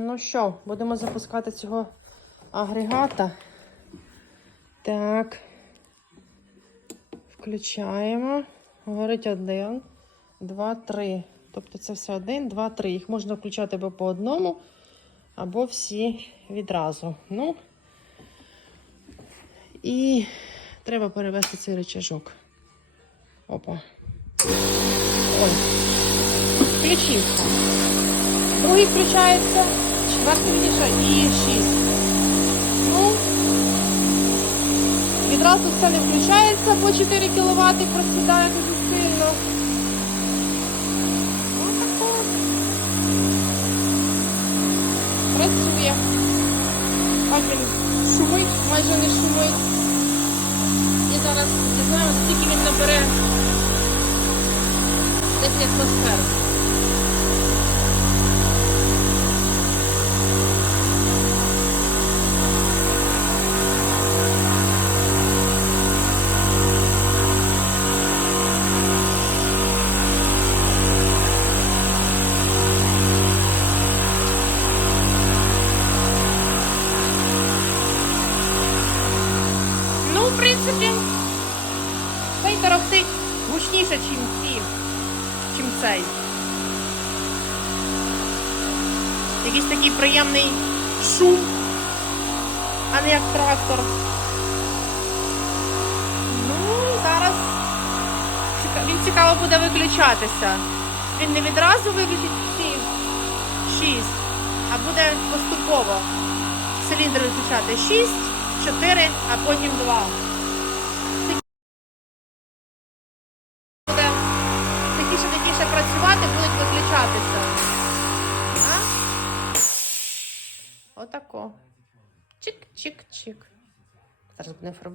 Ну що, будемо запускати цього агрегата. Так. Включаємо. Говорить один, два, три. Тобто це все один, два, три. Їх можна включати або по одному, або всі відразу. Ну. І треба перевести цей рычажок. Опа. Ой. Включився. Другий включається, четвертий відійшов і шість. Ну, відразу все не включається, по 4 кВт просідає дуже сильно. Отако. Працює. Так він шумить, майже не шумить. І зараз дізнаємося, скільки він набере 10 атмосфер. Принципі, цей тарахтить гучніше, ніж ці, чим цей. Якийсь такий приємний шум, а не як трактор. Ну, зараз він цікаво буде виключатися. Він не відразу виключить ці 6, а буде поступово циліндр виключати 6, 4, а потім 2. Буде тихіше, тихіше працювати, будуть виключатися. А? Отако. Чик-чик-чик. Зараз буде фарбувати.